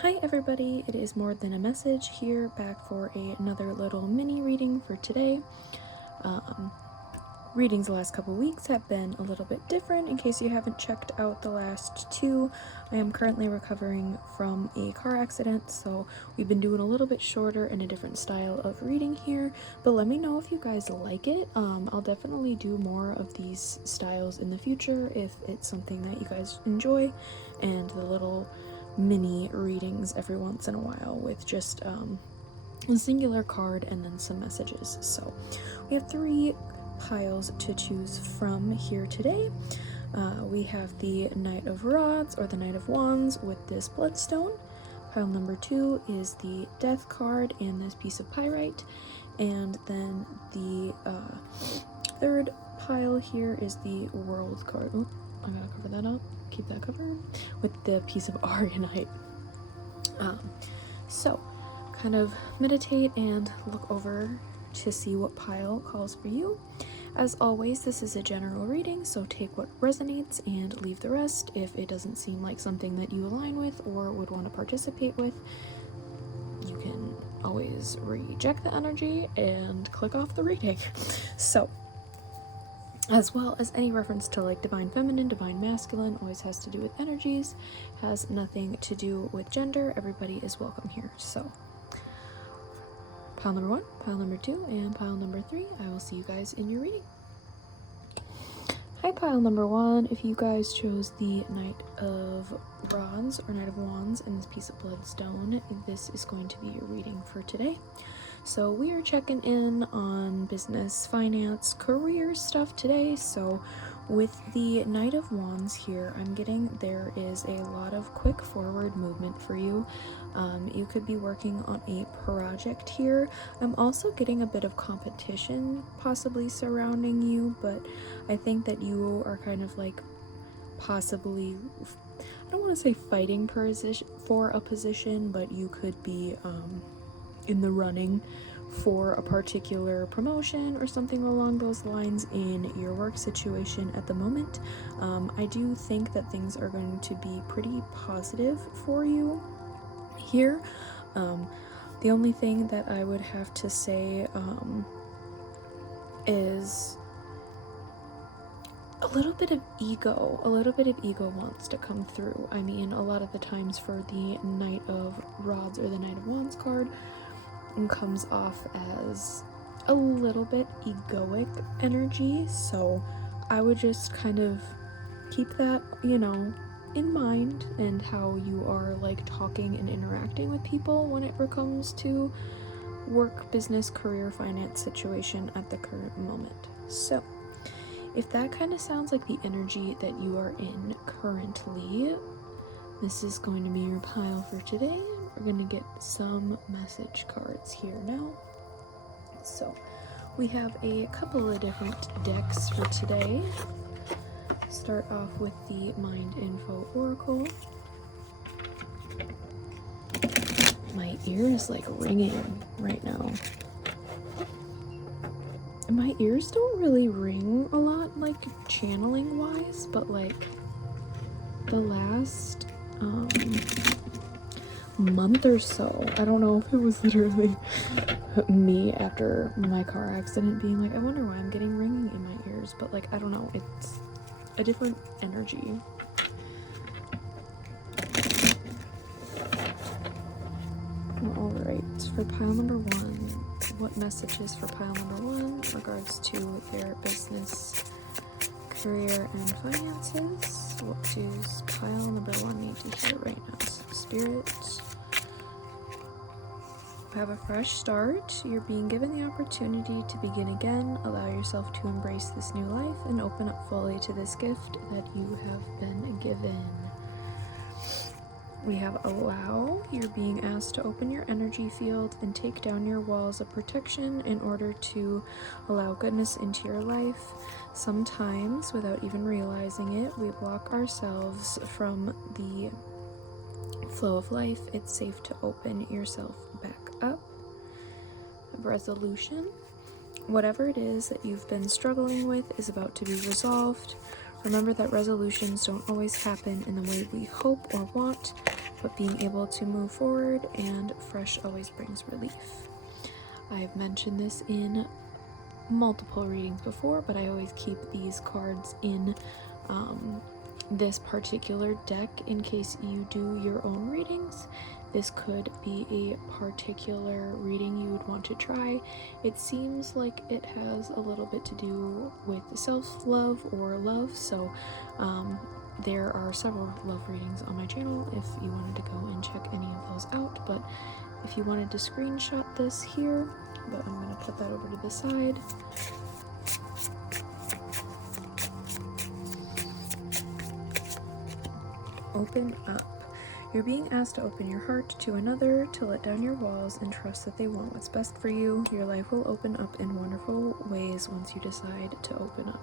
Hi everybody, it is More Than a Message here, back for another little mini reading for today. Readings the last couple weeks have been a little bit different. In case you haven't checked out the last two, I am currently recovering from a car accident, so we've been doing a little bit shorter and a different style of reading here, but let me know if you guys like it. I'll definitely do more of these styles in the future if it's something that you guys enjoy, and the little mini readings every once in a while with just a singular card and then some messages. So we have three piles to choose from here today. We have the Knight of Rods or the Knight of Wands with this bloodstone. Pile number 2 is the Death card and this piece of pyrite, and then the third pile here is the World card. Oh, I gotta cover that up, keep that covered, with the piece of Argonite. So kind of meditate and look over to see what pile calls for you. As always, this is a general reading, so take what resonates and leave the rest. If it doesn't seem like something that you align with or would want to participate with, you can always reject the energy and click off the reading. So, as well as any reference to like divine feminine, divine masculine, always has to do with energies, has nothing to do with gender. Everybody is welcome here. So pile number 1, pile number 2, and pile number 3. I will see you guys in your reading. Hi, pile number 1. If you guys chose the Knight of Rods or Knight of Wands and this piece of bloodstone, this is going to be your reading for today. So we are checking in on business, finance, career stuff today. So with the Knight of Wands here, I'm getting there is a lot of quick forward movement for you. You could be working on a project here. I'm also getting a bit of competition possibly surrounding you, but I think that you are kind of like possibly, I don't want to say fighting for a position, but you could be in the running for a particular promotion or something along those lines in your work situation at the moment. I do think that things are going to be pretty positive for you here. The only thing that I would have to say is a little bit of ego wants to come through. I mean, a lot of the times for the Knight of Rods or the Knight of Wands card, comes off as a little bit egoic energy, so I would just kind of keep that, you know, in mind, and how you are like talking and interacting with people when it comes to work, business, career, finance situation at the current moment. So if that kind of sounds like the energy that you are in currently, this is going to be your pile for today. We're going to get some message cards here now. So we have a couple of different decks for today. Start off with the Mind Info Oracle. My ear is like ringing right now. My ears don't really ring a lot, like channeling wise, but like the last month or so, I don't know if it was literally me after my car accident being like, I wonder why I'm getting ringing in my ears, but like, I don't know, it's a different energy. Alright, for pile number 1, what messages for pile number 1 in regards to their business, career, and finances? What does pile number 1 need to hear right now? Spirit. Have a fresh start. You're being given the opportunity to begin again. Allow yourself to embrace this new life and open up fully to this gift that you have been given. We have allow. You're being asked to open your energy field and take down your walls of protection in order to allow goodness into your life. Sometimes, without even realizing it, we block ourselves from the flow of life. It's safe to open yourself back up. Resolution. Whatever it is that you've been struggling with is about to be resolved. Remember that resolutions don't always happen in the way we hope or want, but being able to move forward and fresh always brings relief. I've mentioned this in multiple readings before, but I always keep these cards in this particular deck in case you do your own readings. This could be a particular reading you would want to try. It seems like it has a little bit to do with self-love or love, so there are several love readings on my channel if you wanted to go and check any of those out. But if you wanted to screenshot this here, but I'm going to put that over to the side. Open up. You're being asked to open your heart to another, to let down your walls and trust that they want what's best for you. Your life will open up in wonderful ways once you decide to open up.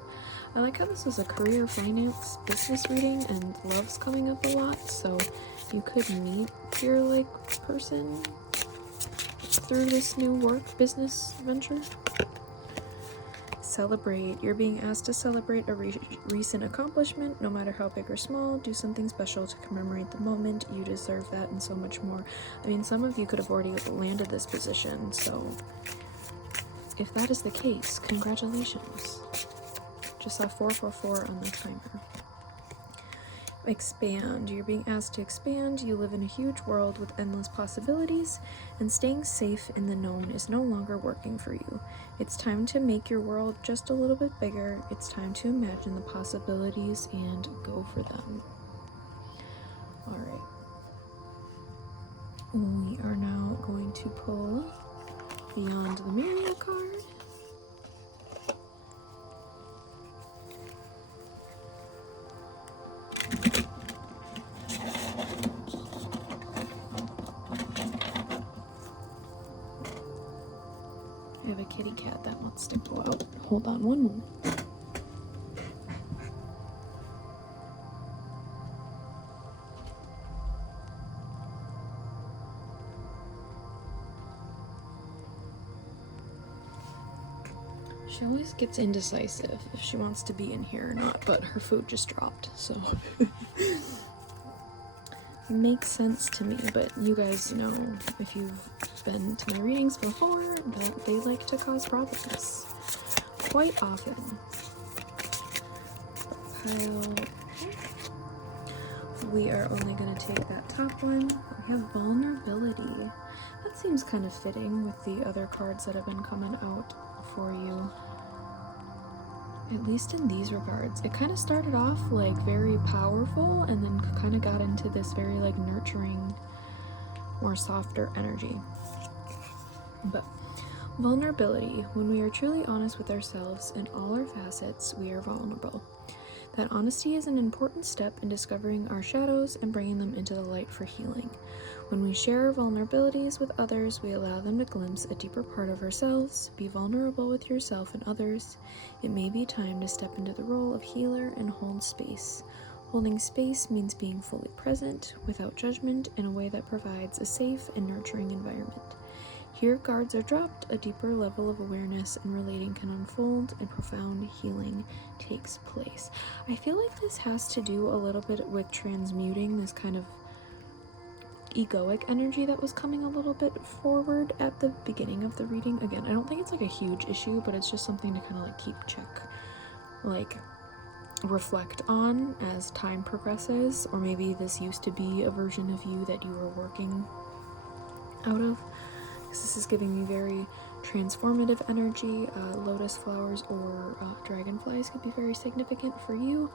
I like how this is a career, finance, business reading, and love's coming up a lot, so you could meet your like person through this new work business venture. Celebrate. You're being asked to celebrate a recent accomplishment, no matter how big or small. Do something special to commemorate the moment. You deserve that and so much more. I mean, some of you could have already landed this position, so if that is the case, congratulations. Just saw 444 on the timer. Expand. You're being asked to expand. You live in a huge world with endless possibilities, and staying safe in the known is no longer working for you. It's time to make your world just a little bit bigger. It's time to imagine the possibilities and go for them. Alright. We are now going to pull Beyond the Mirror card. I have a kitty cat that wants to go out. Hold on one moment. She always gets indecisive if she wants to be in here or not, but her food just dropped, so makes sense to me. But you guys know, if you've been to my readings before, that they like to cause problems quite often. We are only going to take that top one. We have vulnerability. That seems kind of fitting with the other cards that have been coming out for you, at least in these regards. It kind of started off like very powerful and then kind of got into this very like nurturing, more softer energy. But vulnerability, when we are truly honest with ourselves in all our facets, we are vulnerable. That honesty is an important step in discovering our shadows and bringing them into the light for healing. When we share our vulnerabilities with others, we allow them to glimpse a deeper part of ourselves. Be vulnerable with yourself and others. It may be time to step into the role of healer and hold space. Holding space means being fully present, without judgment, in a way that provides a safe and nurturing environment. Here, guards are dropped, a deeper level of awareness and relating can unfold, and profound healing takes place. I feel like this has to do a little bit with transmuting this kind of egoic energy that was coming a little bit forward at the beginning of the reading. Again, I don't think it's like a huge issue, but it's just something to kind of like keep check, like reflect on as time progresses, or maybe this used to be a version of you that you were working out of. This is giving me very transformative energy. Lotus flowers or dragonflies could be very significant for you.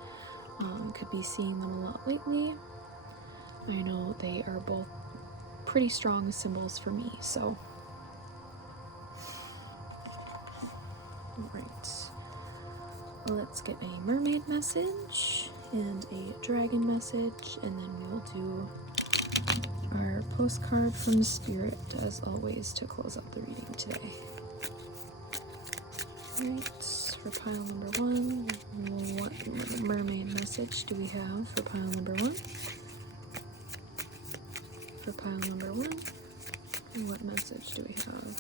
Could be seeing them a lot lately. I know they are both pretty strong symbols for me, so. Alright. Let's get a mermaid message and a dragon message, and then we'll do our postcard from Spirit, as always, to close out the reading today. Alright, for pile number 1, what mermaid message do we have for pile number 1? For pile number 1, what message do we have?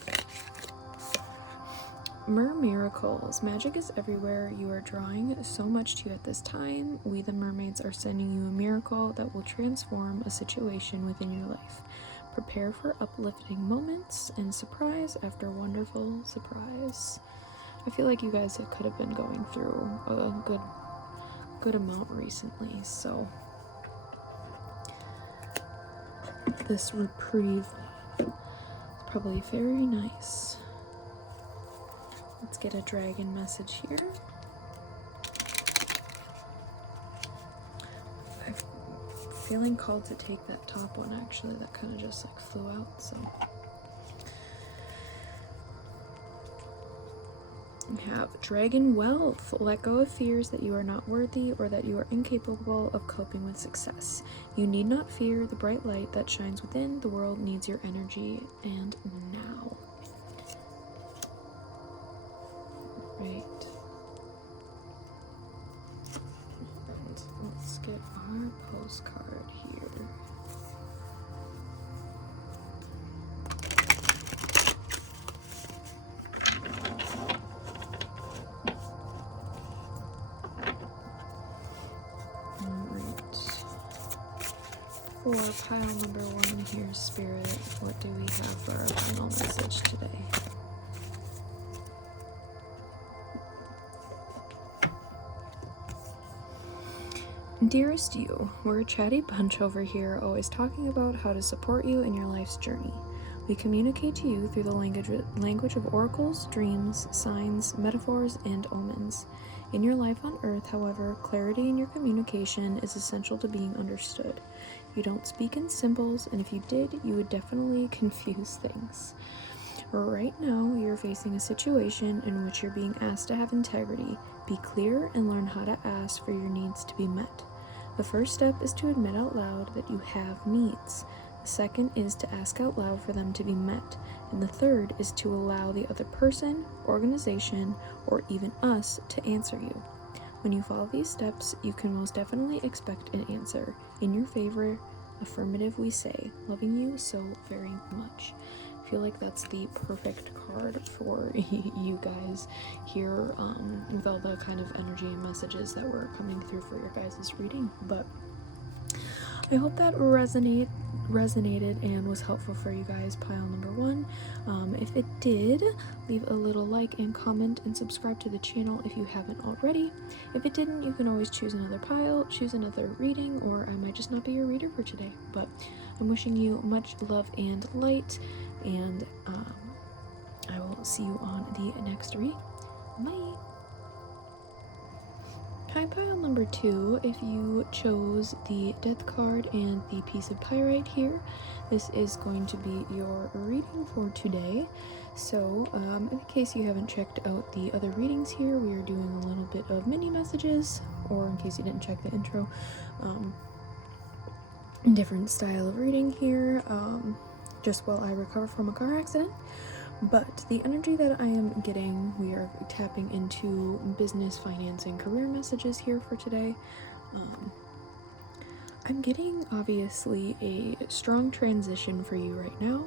Miracles. Magic is everywhere. You are drawing so much to you at this time. We, the mermaids, are sending you a miracle that will transform a situation within your life. Prepare for uplifting moments and surprise after wonderful surprise. I feel like you guys could have been going through a good amount recently, so this reprieve is probably very nice. Let's get a dragon message here. I'm feeling called to take that top one, actually. That kind of just like flew out, so. We have Dragon Wealth. Let go of fears that you are not worthy or that you are incapable of coping with success. You need not fear the bright light that shines within. The world needs your energy, and now. Right. And let's get our postcard here. For pile number 1 here, Spirit, what do we have for our final message today? Dearest you, we're a chatty bunch over here, always talking about how to support you in your life's journey. We communicate to you through the language of oracles, dreams, signs, metaphors, and omens. In your life on Earth, however, clarity in your communication is essential to being understood. You don't speak in symbols, and if you did, you would definitely confuse things. Right now, you're facing a situation in which you're being asked to have integrity. Be clear and learn how to ask for your needs to be met. The first step is to admit out loud that you have needs. The second is to ask out loud for them to be met. And the third is to allow the other person, organization, or even us to answer you. When you follow these steps, you can most definitely expect an answer. In your favor, affirmative we say. Loving you so very much. I feel like that's the perfect card for you guys here, with all the kind of energy and messages that were coming through for your guys' reading. But I hope that resonated and was helpful for you guys, pile number 1. If it did, leave a little like and comment and subscribe to the channel if you haven't already. If it didn't, you can always choose another pile, choose another reading, or I might just not be your reader for today. But I'm wishing you much love and light, and I will see you on the next read. Bye! Hi, pile number 2. If you chose the death card and the piece of pyrite here, this is going to be your reading for today. So, in case you haven't checked out the other readings here, we are doing a little bit of mini messages, or in case you didn't check the intro, different style of reading here, just while I recover from a car accident. But the energy that I am getting, we are tapping into business, finance, and career messages here for today. I'm getting, obviously, a strong transition for you right now.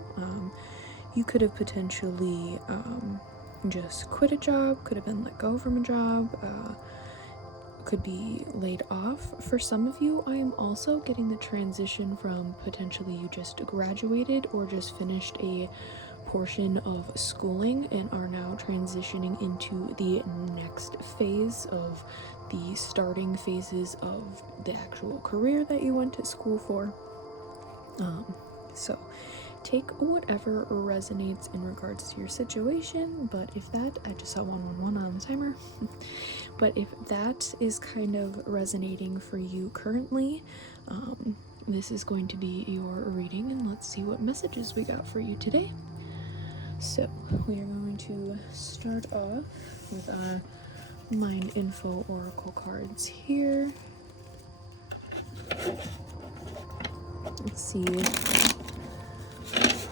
You could have potentially just quit a job, could have been let go from a job, could be laid off. For some of you, I am also getting the transition from potentially you just graduated or just finished a portion of schooling and are now transitioning into the next phase of the starting phases of the actual career that you went to school for. So take whatever resonates in regards to your situation, but if that, I just saw 111 on the timer, but if that is kind of resonating for you currently, this is going to be your reading, and let's see what messages we got for you today. So, we are going to start off with our Mind Info Oracle cards here. Let's see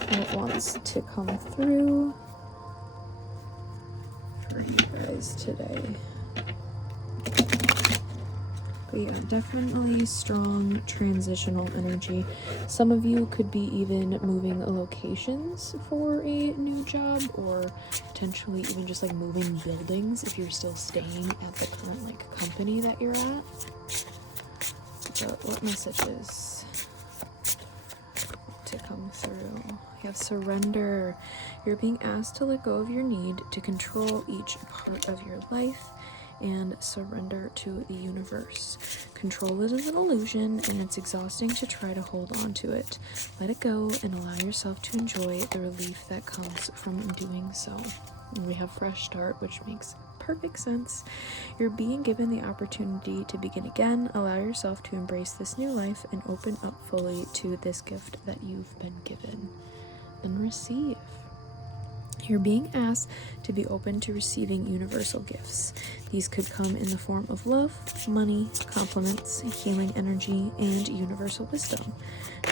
what wants to come through for you guys today. But yeah, definitely strong transitional energy. Some of you could be even moving locations for a new job, or potentially even just like moving buildings if you're still staying at the current like company that you're at. But what messages to come through? You have surrender. You're being asked to let go of your need to control each part of your life and surrender to the universe. Control is an illusion, and it's exhausting to try to hold on to it. Let it go and allow yourself to enjoy the relief that comes from doing so. And we have fresh start, which makes perfect sense. You're being given the opportunity to begin again. Allow yourself to embrace this new life and open up fully to this gift that you've been given. Then receive. You're being asked to be open to receiving universal gifts. These could come in the form of love, money, compliments, healing energy, and universal wisdom.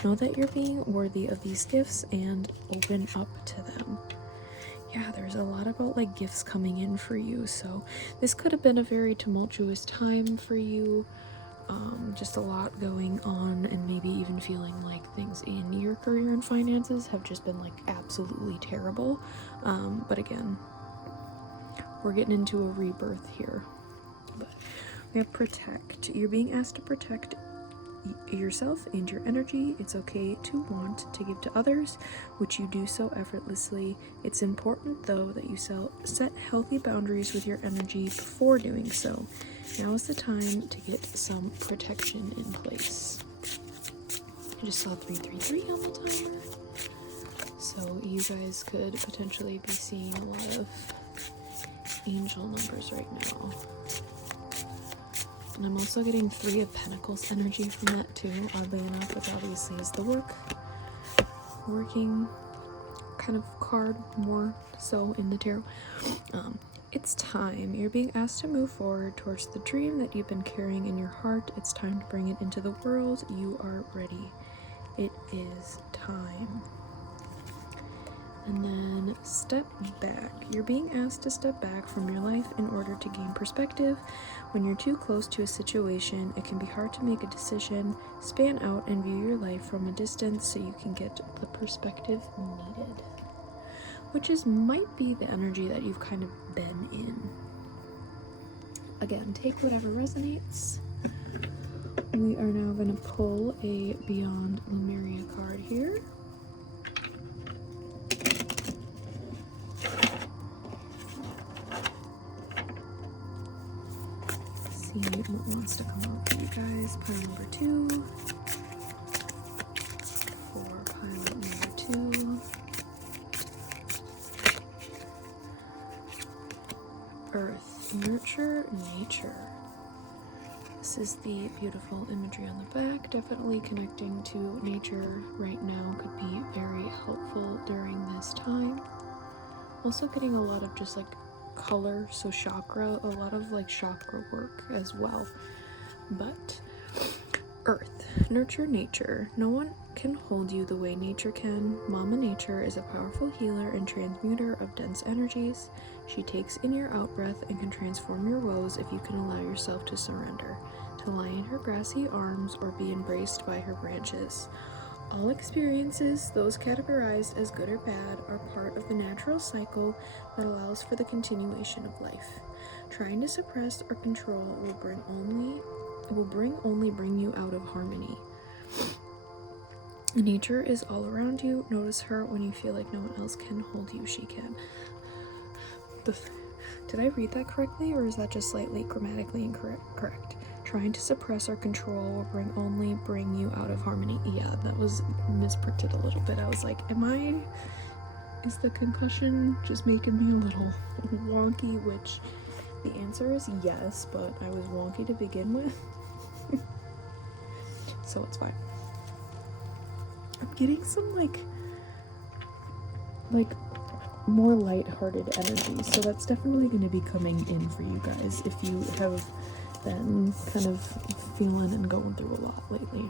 Know that you're being worthy of these gifts and open up to them. Yeah, there's a lot about like gifts coming in for you, so this could have been a very tumultuous time for you. Just a lot going on, and maybe even feeling like things in your career and finances have just been like absolutely terrible. But again, we're getting into a rebirth here. But we have protect. You're being asked to protect yourself and your energy. It's okay to want to give to others, which you do so effortlessly. It's important though that you set healthy boundaries with your energy before doing so. Now is the time to get some protection in place. I just saw 333 on the timer, so you guys could potentially be seeing a lot of angel numbers right now. And I'm also getting 3 of Pentacles energy from that too, oddly enough, which obviously is the working kind of card more so in the tarot. It's time. You're being asked to move forward towards the dream that you've been carrying in your heart. It's time to bring it into the world. You are ready. It is time. And then step back. You're being asked to step back from your life in order to gain perspective. When you're too close to a situation, it can be hard to make a decision. Span out and view your life from a distance so you can get the perspective needed. Which might be the energy that you've kind of been in. Again, take whatever resonates. We are now going to pull a Beyond Lemuria card here. See what wants to come out for you guys. Pile number 2. For pile number 2. Earth, nurture, nature. This is the beautiful imagery on the back. Definitely connecting to nature right now could be very helpful during this time. Also getting a lot of just like color, so chakra, a lot of like chakra work as well. But Earth, nurture, nature. No one can hold you the way nature can. Mama Nature is a powerful healer and transmuter of dense energies. She takes in your out-breath and can transform your woes if you can allow yourself to surrender, to lie in her grassy arms or be embraced by her branches. All experiences, those categorized as good or bad, are part of the natural cycle that allows for the continuation of life. Trying to suppress or control will bring you out of harmony. Nature is all around you. Notice her when you feel like no one else can hold you. She can. Did I read that correctly, or is that just slightly grammatically incorrect? Correct. Trying to suppress or control will only bring you out of harmony. Yeah, that was misprinted a little bit. I was like, is the concussion just making me a little wonky? Which the answer is yes, but I was wonky to begin with. So it's fine. I'm getting some like more lighthearted energy, so that's definitely going to be coming in for you guys if you have been kind of feeling and going through a lot lately.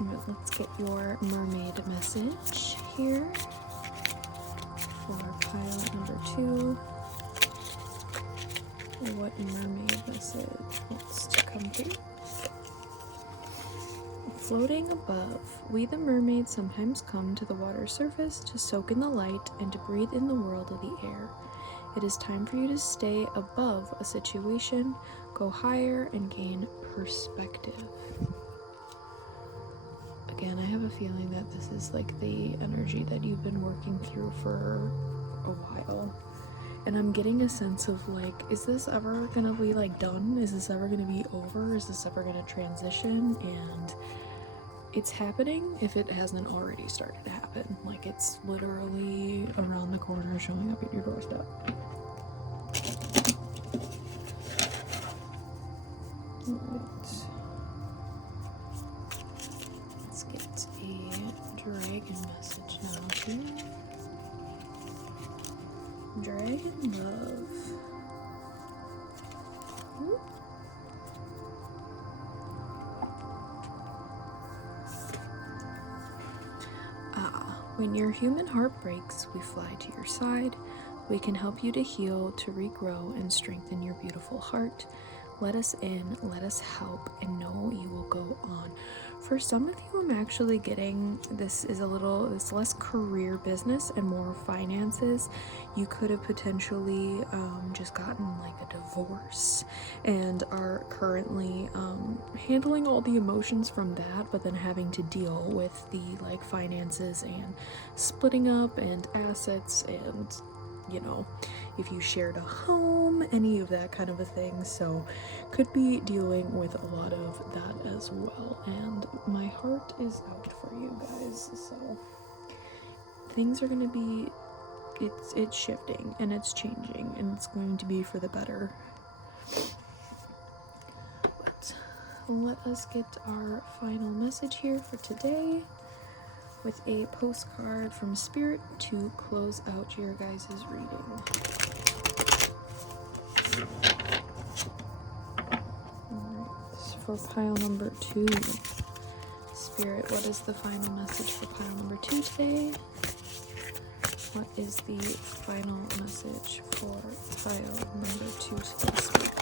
But let's get your mermaid message here for pile number 2. what mermaid message wants to come through. Floating above, we the mermaids sometimes come to the water's surface to soak in the light and to breathe in the world of the air. It is time for you to stay above a situation, go higher, and gain perspective. Again, I have a feeling that this is like the energy that you've been working through for a while. And I'm getting a sense of like, is this ever gonna be like done? Is this ever gonna be over? Is this ever gonna transition? And it's happening if it hasn't already started to happen. Like, it's literally around the corner, showing up at your doorstep. Alright. Let's get a dragon message now here. Dragon love. Ooh. When your human heart breaks, we fly to your side. We can help you to heal, to regrow, and strengthen your beautiful heart. Let us in, let us help, and know you will go on. For some of you, I'm actually getting this is it's less career business and more finances. You could have potentially just gotten like a divorce and are currently handling all the emotions from that, but then having to deal with the like finances and splitting up and assets and, you know, if you shared a home, any of that kind of a thing. So could be dealing with a lot of that as well, and my heart is out for you guys. So things are going to be, it's shifting and it's changing, and it's going to be for the better. But let us get our final message here for today with a postcard from Spirit to close out your guys' reading. Alright, for pile number 2, Spirit, what is the final message for pile number 2 today? What is the final message for pile number 2 today, Spirit?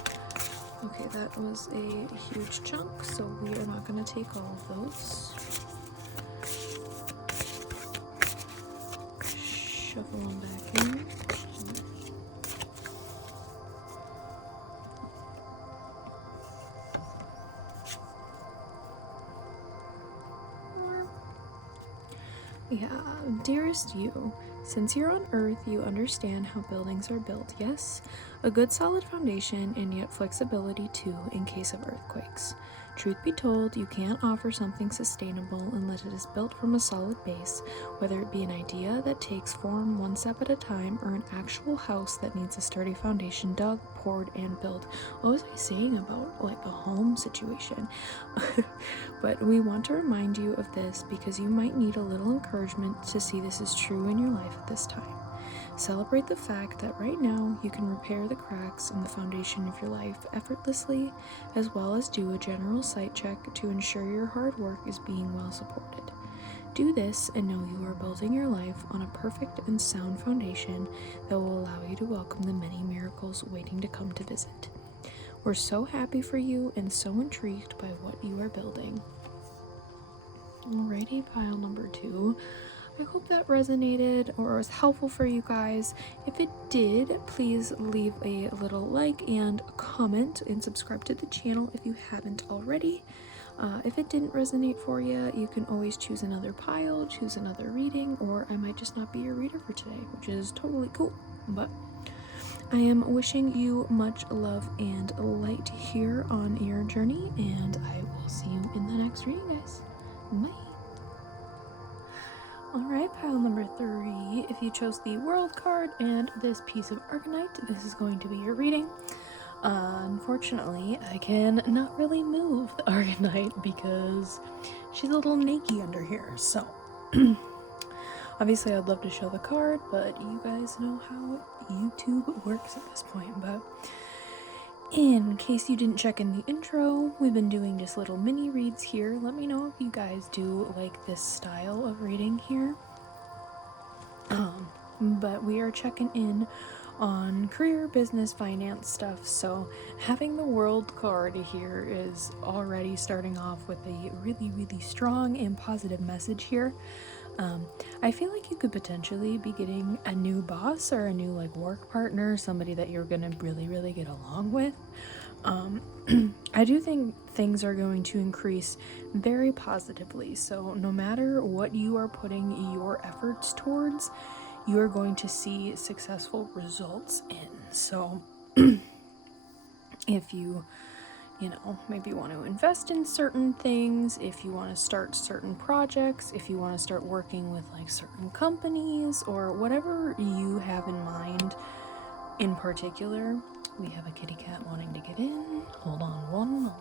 Okay, that was a huge chunk, so we are not going to take all of those. Shuffle them back in. Yeah, dearest you, since you're on Earth, you understand how buildings are built, yes? A good solid foundation and yet flexibility too in case of earthquakes. Truth be told, you can't offer something sustainable unless it is built from a solid base, whether it be an idea that takes form one step at a time or an actual house that needs a sturdy foundation dug, poured, and built. What was I saying about like a home situation? But we want to remind you of this because you might need a little encouragement to see this is true in your life at this time. Celebrate the fact that right now you can repair the cracks in the foundation of your life effortlessly, as well as do a general site check to ensure your hard work is being well supported. Do this and know you are building your life on a perfect and sound foundation that will allow you to welcome the many miracles waiting to come to visit. We're so happy for you and so intrigued by what you are building. Alrighty, pile number 2. I hope that resonated or was helpful for you guys. If it did, please leave a little like and comment and subscribe to the channel if you haven't already. If it didn't resonate for you, you can always choose another pile, choose another reading, or I might just not be your reader for today, which is totally cool. But I am wishing you much love and light here on your journey, and I will see you in the next reading, guys. Bye. Alright, pile number 3. If you chose the World card and this piece of Arcanite, this is going to be your reading. Unfortunately, I can not really move the Arcanite because she's a little naked under here, so obviously I'd love to show the card, but you guys know how YouTube works at this point. But in case you didn't check in the intro, we've been doing just little mini reads here. Let me know if you guys do like this style of reading here. But we are checking in on career, business, finance stuff. So having the World card here is already starting off with a really, really strong and positive message here. I feel like you could potentially be getting a new boss or a new like work partner, somebody that you're gonna really, really get along with. I do think things are going to increase very positively. So no matter what you are putting your efforts towards, you are going to see successful results in. So if you maybe want to invest in certain things, if you want to start certain projects, if you want to start working with like certain companies or whatever you have in mind in particular. We have a kitty cat wanting to get in. Hold on one moment.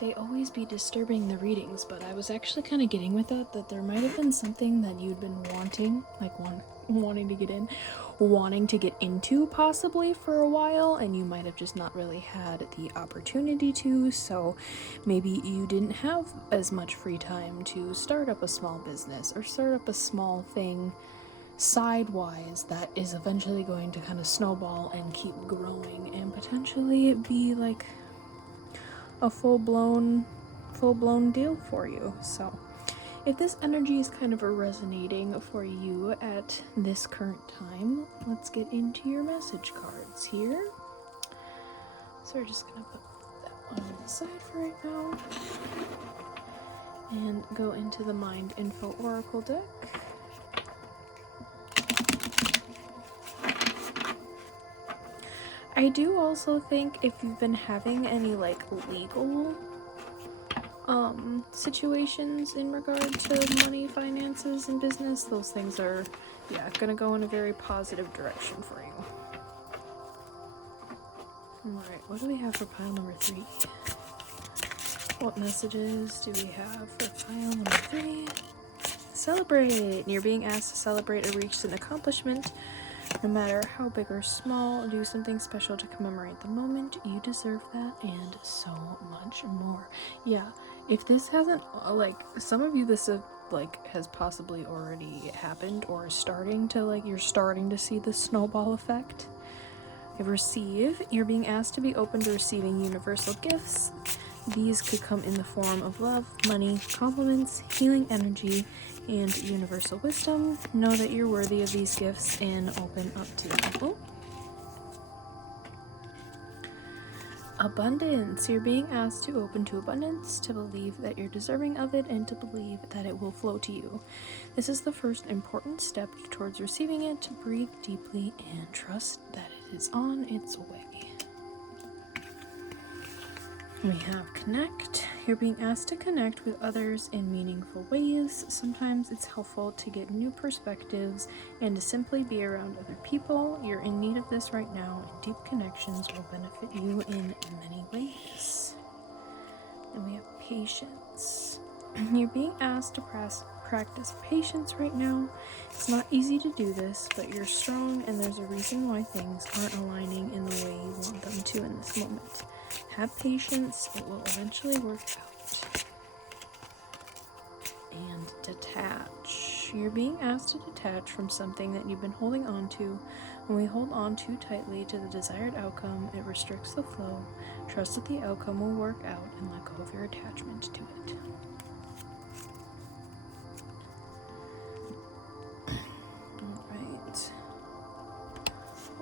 They always be disturbing the readings, but I was actually kind of getting with that there might have been something that you'd been wanting, like wanting to get in, wanting to get into possibly for a while, and you might have just not really had the opportunity to. So maybe you didn't have as much free time to start up a small business or start up a small thing sidewise that is eventually going to kind of snowball and keep growing and potentially be like a full-blown deal for you. So if this energy is kind of resonating for you at this current time, let's get into your message cards here. So we're just gonna put that one on the side for right now and go into the Mind Info Oracle deck. I do also think if you've been having any like legal situations in regard to money, finances, and business, those things are gonna go in a very positive direction for you. Alright, what do we have for pile number 3? What messages do we have for pile number 3? Celebrate! You're being asked to celebrate a recent accomplishment. No matter how big or small, do something special to commemorate the moment. You deserve that and so much more. Yeah, if this hasn't, like, some of you this has possibly already happened or is starting to, like, you're starting to see the snowball effect. Receive. You're being asked to be open to receiving universal gifts. These could come in the form of love, money, compliments, healing energy, and universal wisdom. Know that you're worthy of these gifts and open up to them. Abundance. You're being asked to open to abundance, to believe that you're deserving of it, and to believe that it will flow to you. This is the first important step towards receiving it. Breathe deeply and trust that it is on its way. We have connect. You're being asked to connect with others in meaningful ways. Sometimes it's helpful to get new perspectives and to simply be around other people. You're in need of this right now, and deep connections will benefit you in many ways. And we have patience. You're being asked to practice patience right now. It's not easy to do this, but you're strong, and there's a reason why things aren't aligning in the way you want them to in this moment. Have patience, it will eventually work out. And detach. You're being asked to detach from something that you've been holding on to. When we hold on too tightly to the desired outcome, it restricts the flow. Trust that the outcome will work out and let go of your attachment to it. Alright.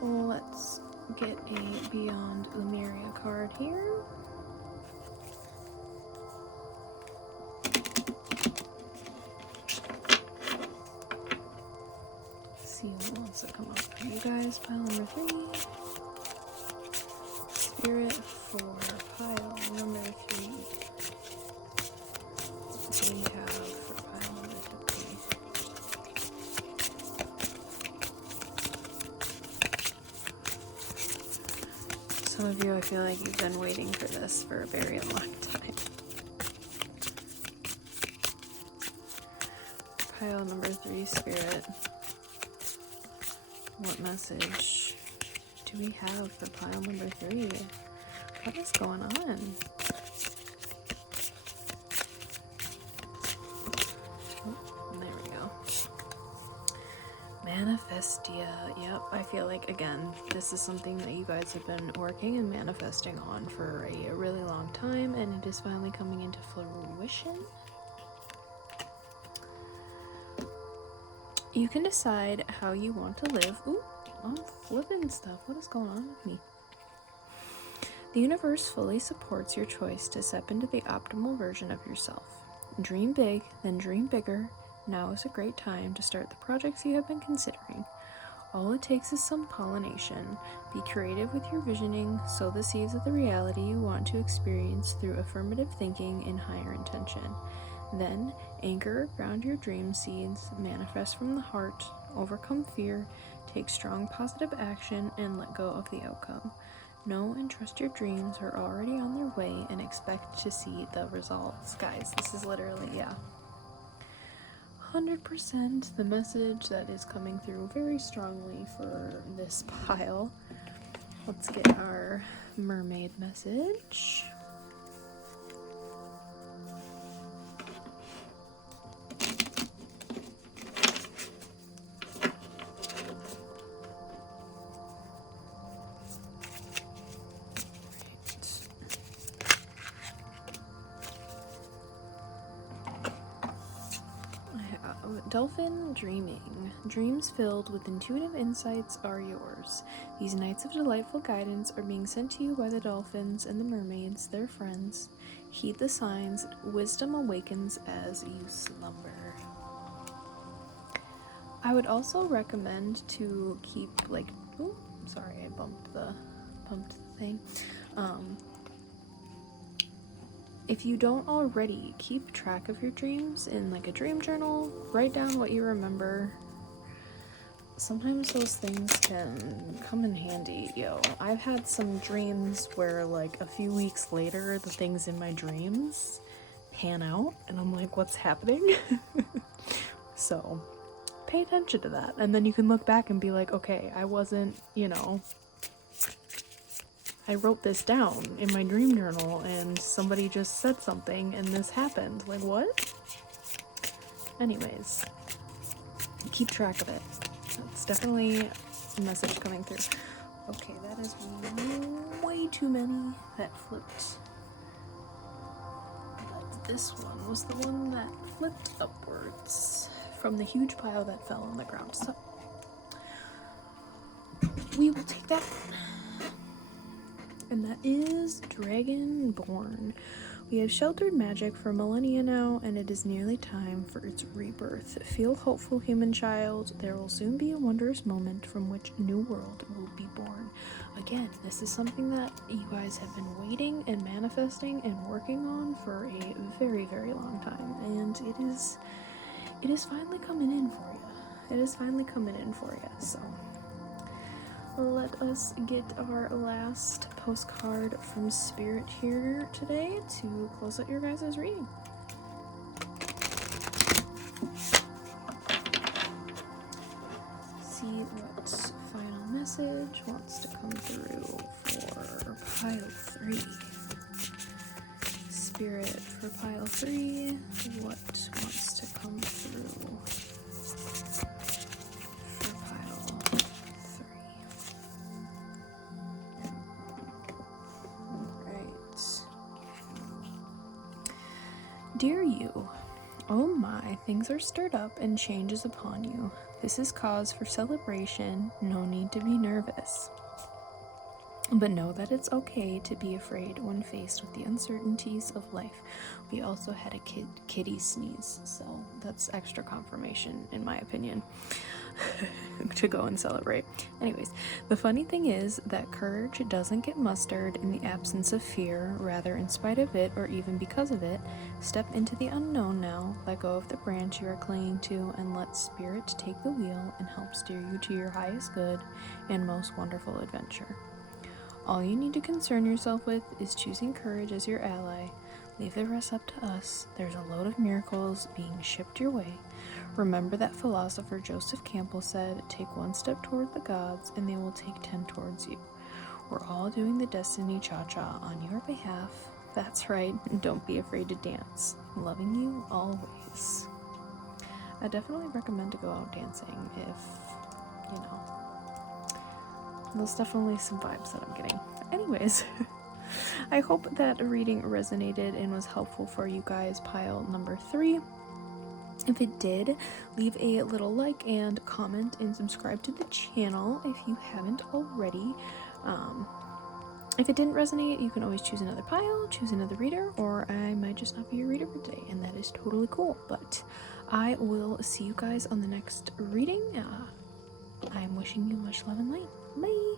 Let's get a Beyond Lemuria card here. See what wants to come up for you guys. Pile number 3. Spirit for pile number 3. What do we have for pile number 3? Some of you, I feel like you've been waiting for this for a very long time. Pile number 3, Spirit. What message do we have for pile number 3? What is going on? Oh, there we go. Manifestia. Yep, I feel like, again, this is something that you guys have been working and manifesting on for a really long time, and it is finally coming into fruition. You can decide how you want to live. Ooh, I'm flipping stuff. What is going on with me? The universe fully supports your choice to step into the optimal version of yourself. Dream big, then dream bigger. Now is a great time to start the projects you have been considering. All it takes is some pollination. Be creative with your visioning, sow the seeds of the reality you want to experience through affirmative thinking and higher intention. Then, anchor or ground your dream seeds, manifest from the heart, overcome fear, take strong positive action, and let go of the outcome. Know and trust your dreams are already on their way and expect to see the results. Guys, this is literally, 100% the message that is coming through very strongly for this pile. Let's get our mermaid message. Dolphin dreaming. Dreams filled with intuitive insights are yours. These nights of delightful guidance are being sent to you by the dolphins and the mermaids, their friends. Heed the signs. Wisdom awakens as you slumber. I would also recommend to keep, like, ooh, sorry, I bumped the thing. If you don't already, keep track of your dreams in like a dream journal. Write down what you remember. Sometimes those things can come in handy, I've had some dreams where like a few weeks later, the things in my dreams pan out and I'm like, what's happening? So pay attention to that. And then you can look back and be like, okay, I wasn't, I wrote this down in my dream journal and somebody just said something and this happened. Like, what? Anyways, keep track of it. It's definitely a message coming through. Okay, that is way too many that flipped. But this one was the one that flipped upwards from the huge pile that fell on the ground. So we will take that one. And that is Dragonborn. We have sheltered magic for millennia now, and it is nearly time for its rebirth. Feel hopeful, human child. There will soon be a wondrous moment from which a new world will be born. Again, this is something that you guys have been waiting and manifesting and working on for a very, very long time, and it is finally coming in for you. It is finally coming in for you, so let us get our last postcard from Spirit here today to close out your guys' reading. See what final message wants to come through for pile 3. Spirit for pile 3, what wants to come through? Dear you, oh my, things are stirred up and change is upon you. This is cause for celebration, no need to be nervous. But know that it's okay to be afraid when faced with the uncertainties of life. We also had a kitty sneeze, so that's extra confirmation, in my opinion, to go and celebrate. Anyways, the funny thing is that courage doesn't get mustered in the absence of fear. Rather, in spite of it, or even because of it, step into the unknown now, let go of the branch you are clinging to, and let Spirit take the wheel and help steer you to your highest good and most wonderful adventure. All you need to concern yourself with is choosing courage as your ally. Leave the rest up to us. There's a load of miracles being shipped your way. Remember that philosopher Joseph Campbell said, take one step toward the gods and they will take 10 towards you. We're all doing the Destiny Cha-Cha on your behalf. That's right, don't be afraid to dance. Loving you always. I definitely recommend to go out dancing if, you know, there's definitely some vibes that I'm getting. Anyways, I hope that reading resonated and was helpful for you guys, pile number 3. If it did, leave a little like and comment and subscribe to the channel if you haven't already. If it didn't resonate, you can always choose another pile, choose another reader, or I might just not be your reader for today, and that is totally cool. But I will see you guys on the next reading. I'm wishing you much love and light. Bye!